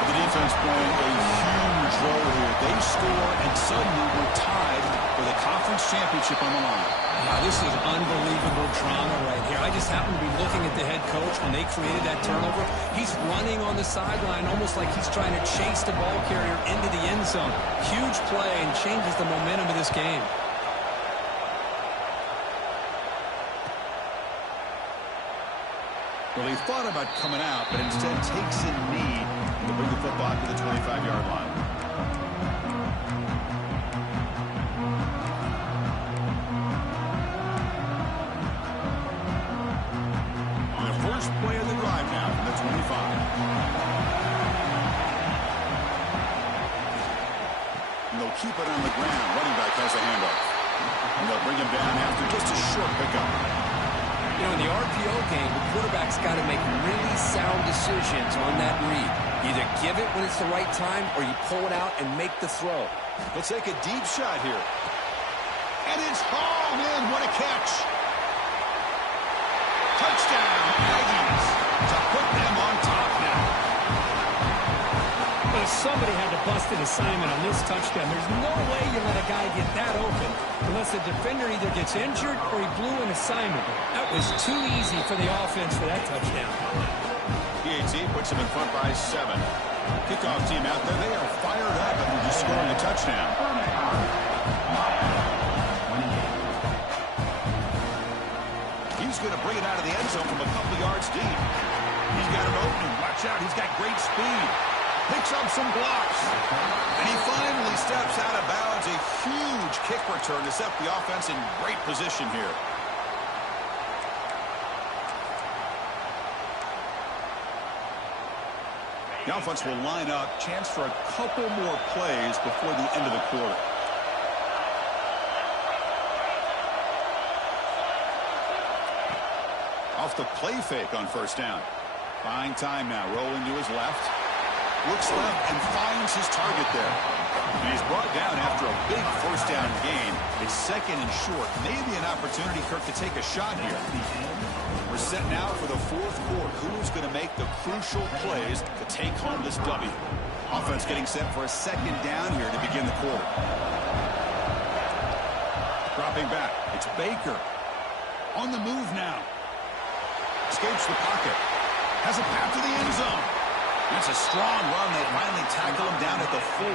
The defense playing a huge role here. They score, and suddenly we're tied with a conference championship on the line. Wow, this is unbelievable drama right here. I just happen to be looking at the head coach when they created that turnover. He's running on the sideline almost like he's trying to chase the ball carrier into the end zone. Huge play and changes the momentum of this game. Well, he thought about coming out, but instead takes a knee to bring the football to the 25-yard line. On the first play of the drive now from the 25. And they'll keep it on the ground. Running back has a handoff. And they'll bring him down after just a short pickup. You know, in the RPO game, the quarterback's got to make really sound decisions on that read. Either give it when it's the right time or you pull it out and make the throw. Let's take a deep shot here. And it's hauled in. What a catch. Touchdown, Aggies, to put them on top now. But somebody had to bust an assignment on this touchdown. There's no way you let a guy get that open unless the defender either gets injured or he blew an assignment. That was too easy for the offense for that touchdown. PAT puts him in front by 7. Kickoff team out there, they are fired up after just scoring a touchdown. He's going to bring it out of the end zone from a couple yards deep. He's got an opening. Watch out, he's got great speed. Picks up some blocks. And he finally steps out of bounds. A huge kick return to set the offense in great position here. The offense will line up. Chance for a couple more plays before the end of the quarter. Off the play fake on first down. Buying time now. Rolling to his left. Looks left and finds his target there. And he's brought down after a big first down gain. It's second and short. Maybe an opportunity, Kirk, to take a shot here. We're set now for the fourth quarter. Who's going to make the crucial plays to take home this W? Offense getting set for a second down here to begin the quarter. Dropping back. It's Baker. On the move now. Escapes the pocket. Has a path to the end zone. It's a strong run. They finally tackle him down at the 4.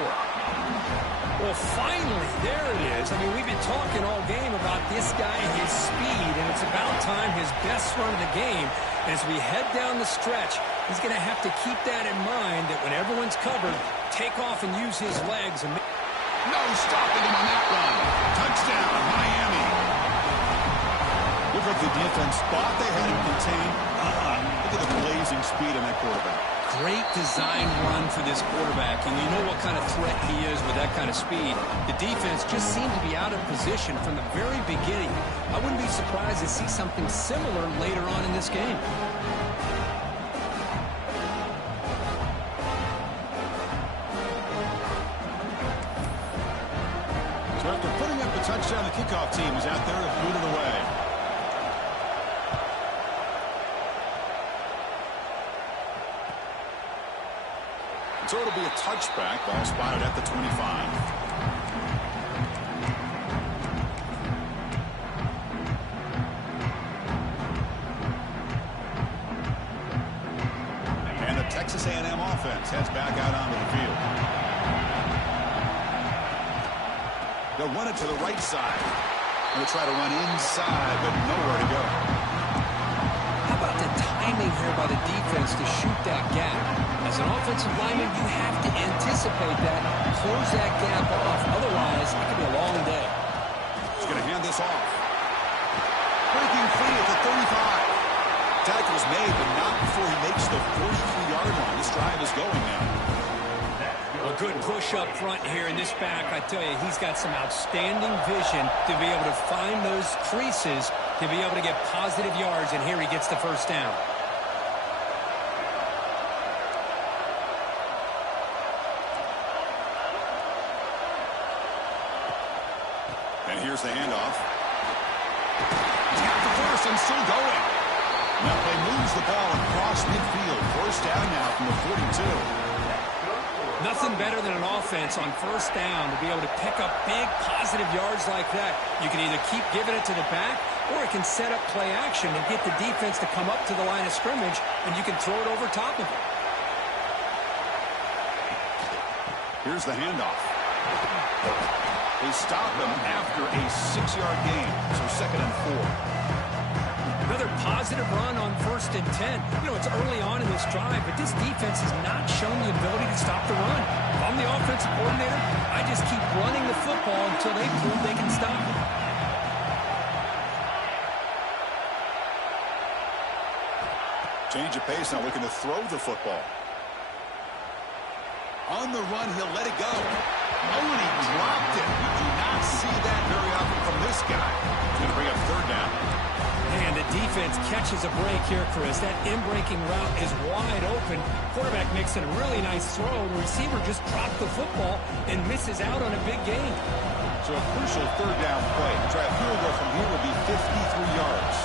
Well, finally, there it is. I mean, we've been talking all game about this guy and his speed, and it's about time his best run of the game. As we head down the stretch, he's going to have to keep that in mind, that when everyone's covered, take off and use his legs. And no stopping him on that run. Touchdown, Miami. Looked like the defense thought they had him contained. Look at the blazing speed on that quarterback. Great design run for this quarterback, and you know what kind of threat he is with that kind of speed. The defense just seemed to be out of position from the very beginning. I wouldn't be surprised to see something similar later on in this game. So after putting up a touchdown, the kickoff team is out there to boot it away. So it'll be a touchback. Ball spotted at the 25. Texas A&M offense heads back out onto the field. They'll run it to the right side. They'll try to run inside, but nowhere to go. How about the timing here by the defense to shoot that gap? As an offensive lineman, you have to anticipate that, close that gap off. Otherwise, it could be a long day. He's going to hand this off. Breaking free at the 35. Tackle's made, but not before he makes the 43-yard line. This drive is going now. A good push up front here in this back. I tell you, he's got some outstanding vision to be able to find those creases, to be able to get positive yards, and here he gets the first down. And here's the handoff. He's got the first and still going. Now they moves the ball across midfield. First down now from the 42. Nothing better than an offense on first down to be able to pick up big positive yards like that. You can either keep giving it to the back, or it can set up play action and get the defense to come up to the line of scrimmage, and you can throw it over top of it. Here's the handoff. They stop him after a 6-yard gain, so 2nd and 4. Another positive run on 1st and 10. You know, it's early on in this drive, but this defense has not shown the ability to stop the run. If I'm the offensive coordinator, I just keep running the football until they prove they can stop it. Change of pace, now looking to throw the football. On the run, he'll let it go. Oh, and he dropped it. We do not see that very often from this guy. He's going to bring up 3rd down. And the defense catches a break here, Chris. That in-breaking route is wide open. Quarterback makes a really nice throw. The receiver just dropped the football and misses out on a big gain. So a crucial 3rd down play. Try a field goal from here will be 53 yards.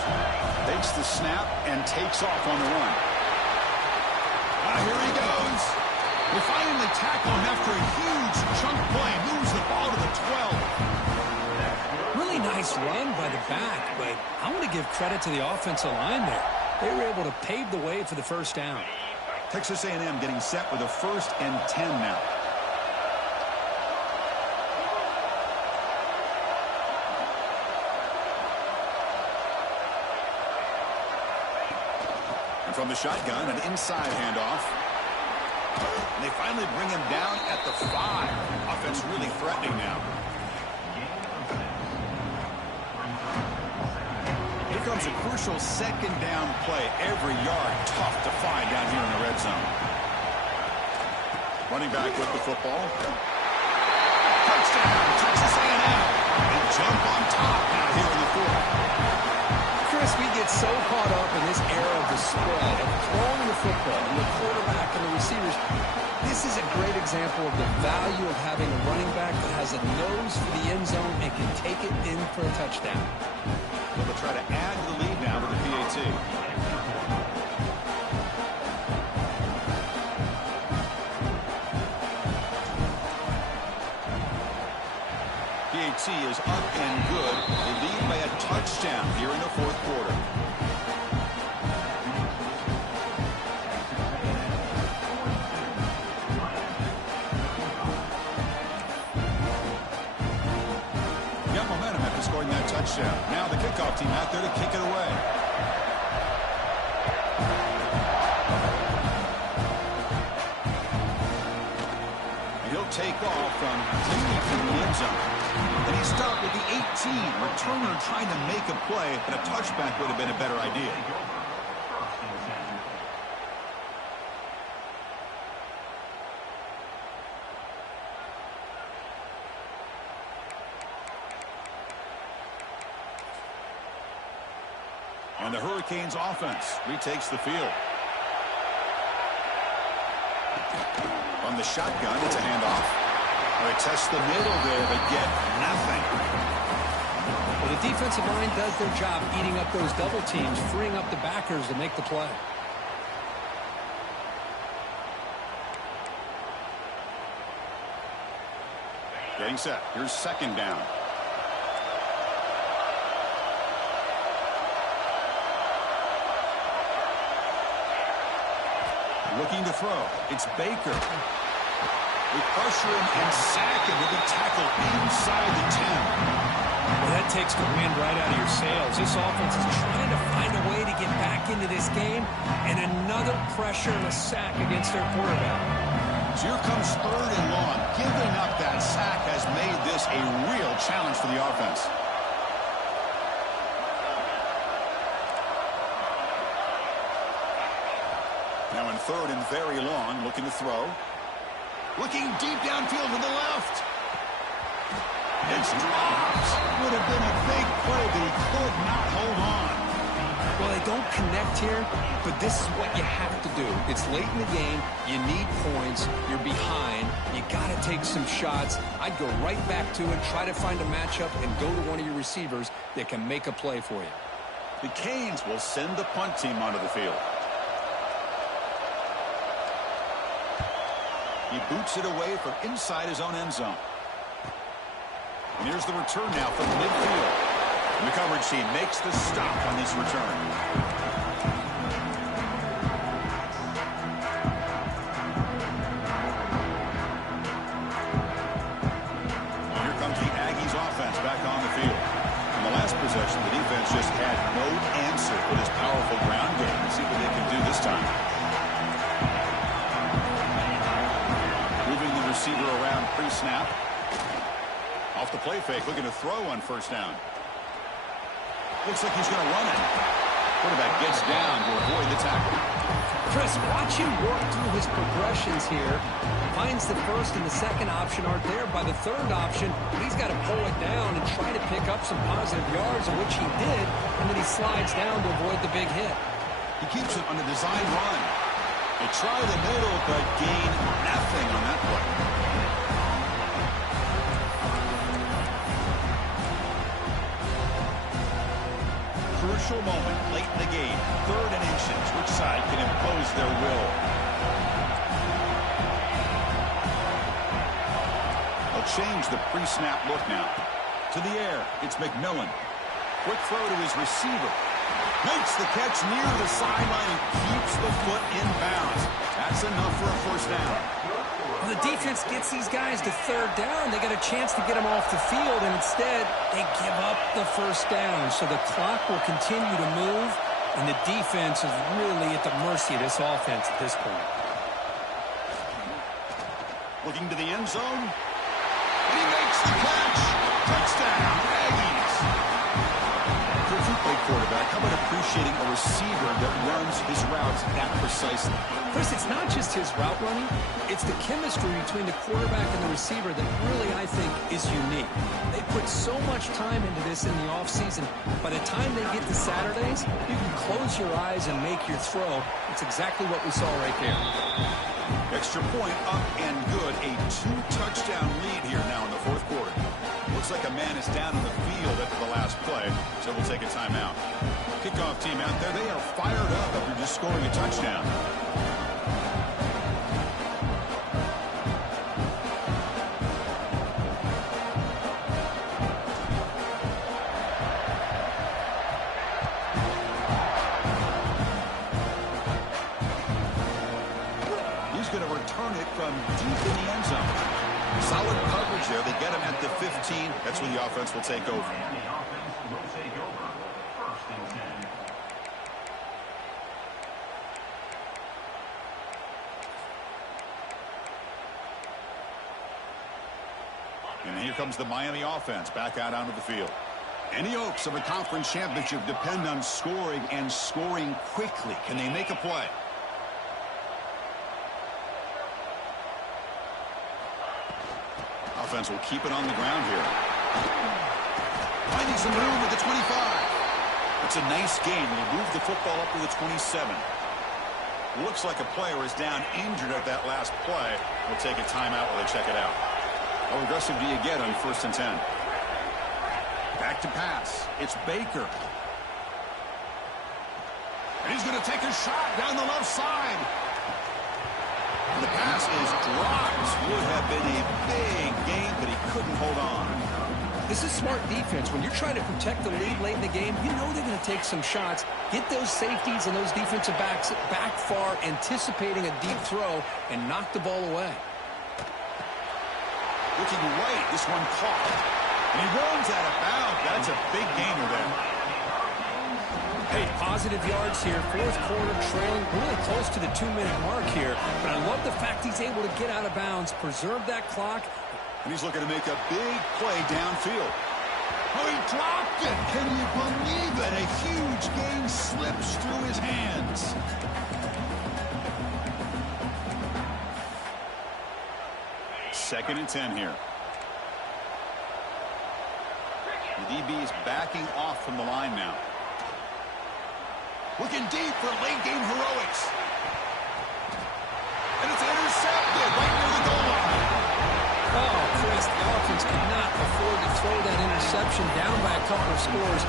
Takes the snap and takes off on the run. Here he goes. They finally tackle him after a huge chunk play. Moves the ball to the 12. Really nice run by the back, but I want to give credit to the offensive line there. They were able to pave the way for the first down. Texas A&M getting set with a 1st and 10 now. And from the shotgun, an inside handoff. And they finally bring him down at the 5. Offense really threatening now. Here comes a crucial 2nd down play. Every yard tough to find down here in the red zone. Running back with the football. Touchdown, Texas A&M. They jump on top now here in the 4th. Chris, we get so caught up in this era of the spread, of throwing the football, and the quarterback and the receivers. This is a great example of the value of having a running back that has a nose for the end zone and can take it in for a touchdown. Well, they'll try to add to the lead now with the PAT. PAT is up and good. They lead by a touchdown here in the 4th quarter. Got momentum after scoring that touchdown. Now the kickoff team out there to kick it away. And he'll take off from deep in the end zone. And he stopped at the 18. Returner trying to make a play, but a touchback would have been a better idea. And the Hurricanes offense retakes the field. On the shotgun, it's a handoff. They test the middle there, but get nothing. Well, the defensive line does their job eating up those double teams, freeing up the backers to make the play. Getting set. Here's 2nd down. Looking to throw. It's Baker. They pressure him and sack him with a tackle inside the 10. Well, that takes the wind right out of your sails. This offense is trying to find a way to get back into this game, and another pressure and a sack against their quarterback. So here comes 3rd and long. Giving up that sack has made this a real challenge for the offense. Now in 3rd and very long, looking to throw. Looking deep downfield to the left. It's dropped. Would have been a big play, but he could not hold on. Well, they don't connect here, but this is what you have to do. It's late in the game. You need points. You're behind. You got to take some shots. I'd go right back to it, try to find a matchup, and go to one of your receivers that can make a play for you. The Canes will send the punt team onto the field. He boots it away from inside his own end zone. And here's the return now from midfield. And the coverage team makes the stop on this return. And here comes the Aggies offense back on the field. In the last possession, the defense just had no answer for this powerful ground game. Let's see what they can do this time. Moving the receiver around pre-snap. Off the play fake, looking to throw on 1st down. Looks like he's going to run it. Quarterback gets down to avoid the tackle. Chris, watch him work through his progressions here. Finds the 1st and the 2nd option aren't there. By the 3rd option, he's got to pull it down and try to pick up some positive yards, which he did, and then he slides down to avoid the big hit. He keeps it on a design run. They try the middle, but gain nothing on that play. Crucial moment late in the game. 3rd and inches. Which side can impose their will? They'll change the pre-snap look now. To the air. It's McMillan. Quick throw to his receiver. Makes the catch near the sideline and keeps the foot in bounds. That's enough for a 1st down. Well, the defense gets these guys to 3rd down. They got a chance to get them off the field, and instead they give up the 1st down. So the clock will continue to move, and the defense is really at the mercy of this offense at this point. Looking to the end zone. And he makes the catch. Touchdown, Aggies. For a two-play quarterback, how about appreciating a receiver that runs his routes that precisely? Chris, it's not just his route running. It's the chemistry between the quarterback and the receiver that really, I think, is unique. They put so much time into this in the offseason. By the time they get to Saturdays, you can close your eyes and make your throw. It's exactly what we saw right there. Extra point up and good. A 2-touchdown lead here now in the 4th quarter. Looks like a man is down on the field after the last play, so we'll take a timeout. Kickoff team out there, they are fired up after just scoring a touchdown. He's going to return it from deep in the end zone. Solid coverage there. They get him at the 15. That's when the offense will take over. And the offense will take over. 1st and 10. And here comes the Miami offense back out onto the field. Any hopes of a conference championship depend on scoring and scoring quickly. Can they make a play? Offense will keep it on the ground here. Finding some room at the 25. It's a nice game. They move the football up to the 27. Looks like a player is down injured at that last play. We'll take a timeout while they check it out. How aggressive do you get on 1st and 10? Back to pass. It's Baker. And he's going to take a shot down the left side. And the pass is dropped. Would have been a big game, but he couldn't hold on. This is smart defense. When you're trying to protect the lead late in the game, you know they're going to take some shots, get those safeties and those defensive backs back far, anticipating a deep throw, and knock the ball away. Looking right, this one caught. And he runs out of bounds. That's a big gainer there. Hey, positive yards here. Fourth quarter, trailing really close to the 2-minute mark here. But I love the fact he's able to get out of bounds, preserve that clock. And he's looking to make a big play downfield. Oh, he dropped it. Can you believe it? A huge gain slips through his hands. Second and 10 here. The DB is backing off from the line now. Looking deep for late game heroics. And it's intercepted right near the goal line. Oh, Chris, the offense could not afford to throw that interception down by a couple of scores.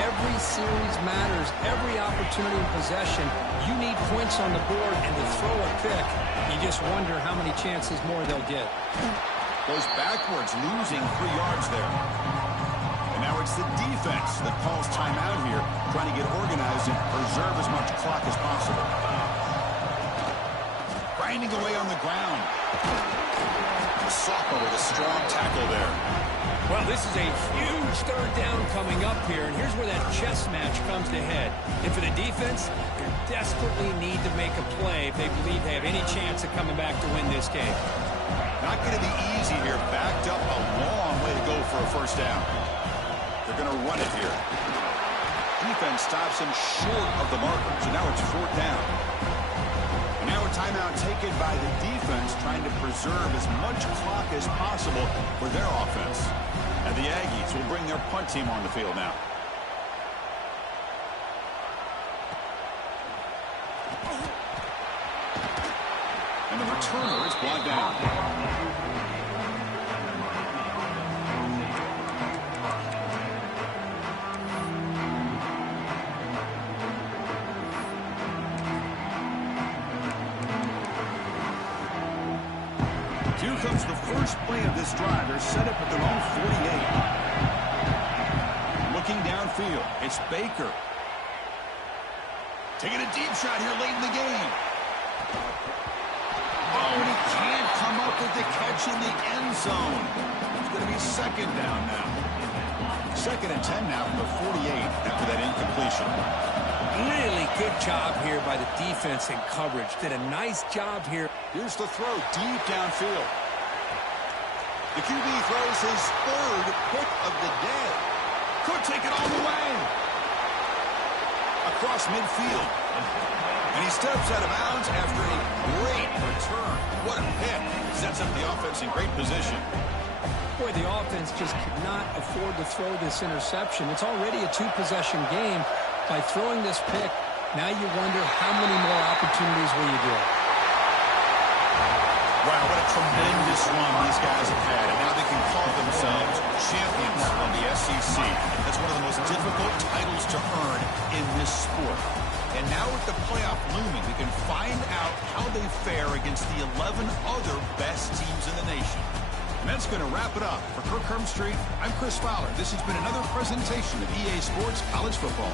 Every series matters. Every opportunity and possession, you need points on the board, and to throw a pick, you just wonder how many chances more they'll get. Goes backwards, losing 3 yards there. And now it's the defense that calls timeout here, trying to get organized and preserve as much clock as possible. Grinding away on the ground. The sophomore with a strong tackle there. Well, this is a huge third down coming up here, and here's where that chess match comes to head. And for the defense, they desperately need to make a play if they believe they have any chance of coming back to win this game. Not going to be easy here. Backed up a long way to go for a first down. They're going to run it here. Defense stops him short of the marker, so now it's 4th down. And now a timeout taken by the defense, trying to preserve as much clock as possible for their offense. And the Aggies will bring their punt team on the field now. And the returner is brought down. Here comes the first play of this drive. They're set up at their own 48. Looking downfield, it's Baker. Taking a deep shot here late in the game. Oh, and he can't come up with the catch in the end zone. It's going to be 2nd down now. 2nd and 10 now from the 48 after that incompletion. Really good job here by the defense in coverage. Did a nice job here. Here's the throw deep downfield. The QB throws his 3rd pick of the day. Could take it all the way. Across midfield. And he steps out of bounds after a great return. What a pick. Sets up the offense in great position. Boy, the offense just could not afford to throw this interception. It's already a 2-possession game. By throwing this pick, now you wonder how many more opportunities will you get. Wow, what a tremendous run these guys have had. And now they can call themselves champions of the SEC. That's one of the most difficult titles to earn in this sport. And now with the playoff looming, we can find out how they fare against the 11 other best teams in the nation. And that's going to wrap it up. For Kirk Herbstreit, I'm Chris Fowler. This has been another presentation of EA Sports College Football.